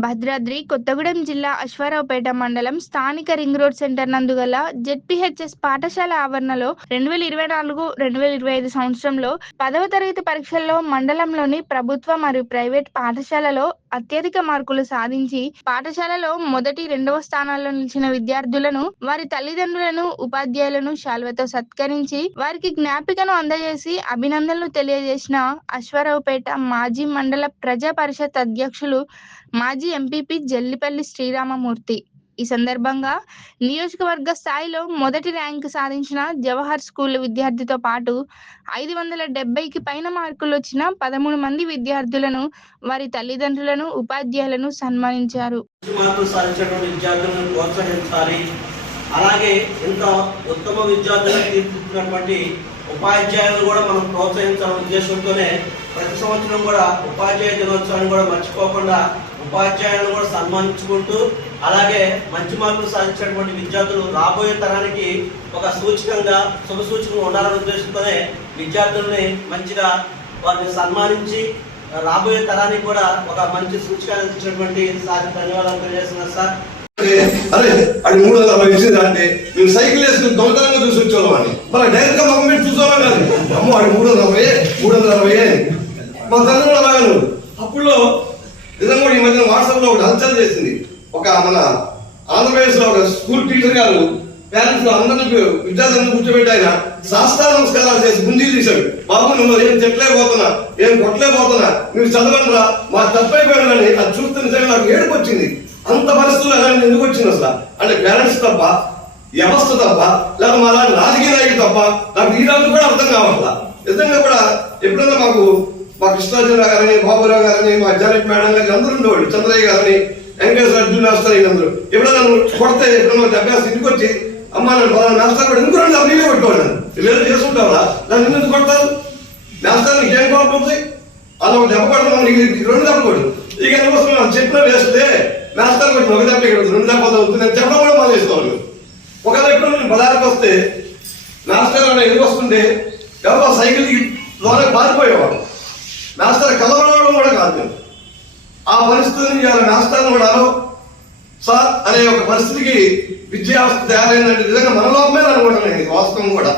భద్రాద్రి కొత్తగూడెం జిల్లా అశ్వారావుపేట మండలం స్థానిక రింగ్ రోడ్ సెంటర్ నందుగల జెడ్పీహెచ్ఎస్ పాఠశాల ఆవరణలో రెండు వేల ఇరవై నాలుగు రెండు వేల ఇరవై ఐదు సంవత్సరంలో పదవ తరగతి పరీక్షల్లో మండలంలోని ప్రభుత్వ మరియు ప్రైవేట్ పాఠశాలలో అత్యధిక మార్కులు సాధించి పాఠశాలలో మొదటి రెండవ స్థానాల్లో నిలిచిన విద్యార్థులను వారి తల్లిదండ్రులను ఉపాధ్యాయులను శాల్వతో సత్కరించి వారికి జ్ఞాపికను అందజేసి అభినందనలు తెలియజేసిన అశ్వరావుపేట మాజీ మండల ప్రజా పరిషత్ అధ్యక్షులు మాజీ ఎంపీపీ జల్లిపల్లి శ్రీరామమూర్తి. ఈ సందర్భంగా నియోజకవర్గ స్థాయిలో మొదటి ర్యాంకు సాధించిన జవహర్ స్కూల్ విద్యార్థితో పాటు ఐదు వందల డెబ్బైకి పైన మార్కులు వచ్చిన పదమూడు మంది విద్యార్థులను వారి తల్లిదండ్రులను ఉపాధ్యాయులను సన్మానించారు. విద్యార్థులను ప్రోత్సహించాలి. అలాగే ఇంత ఉత్తమ విద్యార్థులను తీర్చిదిద్దినటువంటి ఉపాధ్యాయులను కూడా మనం ప్రోత్సహించాలనే ఉద్దేశంతోనే ప్రతి సంవత్సరం కూడా ఉపాధ్యాయ దినోత్సవాన్ని కూడా మర్చిపోకుండా ఉపాధ్యాయులను కూడా సన్మానించుకుంటూ అలాగే మంచి మార్కులు సాధించినటువంటి విద్యార్థులు రాబోయే తరానికి ఒక సూచకంగా శుభ సూచకంగా ఉండాలనే ఉద్దేశంతోనే విద్యార్థుల్ని మంచిగా వారిని సన్మానించి రాబోయే తరానికి కూడా ఒక మంచి సూచిక ఇచ్చినటువంటి సార్ ధన్యవాదాలు తెలియజేస్తున్నారు సార్. అరే అది మూడు వందల అరవై ఇచ్చింది అంటే మేము సైకిల్ వేసుకుని దొంగతనంగా చూసి వచ్చేవాళ్ళం అని. మరి డైరెక్ట్గా మొహం పెట్టి చూసేవాళ్ళం కాదు. అమ్మో అది మూడు వందల అరవై మూడు వందల అరవై అని. మా తండ్రి కూడా అలాగను అప్పుడులో నిజంగా ఈ మధ్యన వాట్సాప్లో ఒకటి హల్చల్ చేసింది. ఒక మన ఆంధ్రప్రదేశ్లో ఒక స్కూల్ టీచర్ గారు పేరెంట్స్లో అందరినీ విద్యార్థులను కూర్చోబెట్టి ఆయన శాస్త్ర నమస్కారాలు చేసి గుంజీ తీశాడు. బాబు నువ్వు ఏం చెట్లేకపోతున్నా ఏం కొట్టలేకపోతున్నా నువ్వు చదవండి రా మా తప్పైపోయాడని అది చూస్తే నిజంగా నాకు ఏడుపు వచ్చింది. అంత పరిస్థితులు అలాంటి ఎందుకు వచ్చింది అసలు? అంటే పేరెంట్స్ తప్ప వ్యవస్థ తప్ప లేక మా లాంటి రాజకీయ నాయకులు తప్ప నాకు ఈ రోజు కూడా అర్థం కావట్లా? నిజంగా కూడా ఎప్పుడైనా మాకు మా కృష్ణార్జున గారని బాబురావు గారని మా జానకి మేడం గారి అందరూ ఉండేవాళ్ళు. చంద్రయ్య గారని వెంకటేశ్వర అర్జున్ మాస్టర్ ఈ అందరూ. ఎప్పుడైనా నన్ను కొడితే ఎప్పుడైనా దెబ్బేసి ఇంటికి వచ్చి అమ్మ నన్ను పలానా మాస్టర్ కూడా ఎందుకు రెండు నీళ్ళే కొట్టుకోవాలి నన్ను. వీళ్ళు చేసుకుంటావా నన్ను ఎందుకు కొడతారు? మాస్టర్ నీకు ఏం కోపం ఉంది? అలా ఒక దెబ్బ కొడతాం నీకు రెండు దెబ్బ కొడు ఇక అందుకోసం మనం చెప్పిన వేస్తే మేస్తారు కొంచెం ఒక దెబ్బ ఇక్కడ రెండు దెబ్బ అవుతుంది నేను చెప్పడం కూడా మానేసుకోవాలి ఒకవేళ ఎప్పుడు నేను బజార్కి వస్తే మాస్టర్ అన్న ఎదురు వస్తుంటే ఎవరో సైకిల్ ద్వారా లోనే పారిపోయేవాడు. మాస్టర్ కలవడం కూడా కాదు నేను ఆ పరిస్థితిని ఇవాళ మాస్టర్ని కూడా సార్ అనే ఒక పరిస్థితికి విద్యావస్థ తయారైందంటే నిజంగా మన లోపమే అనుకుంటాను వాస్తవం కూడా.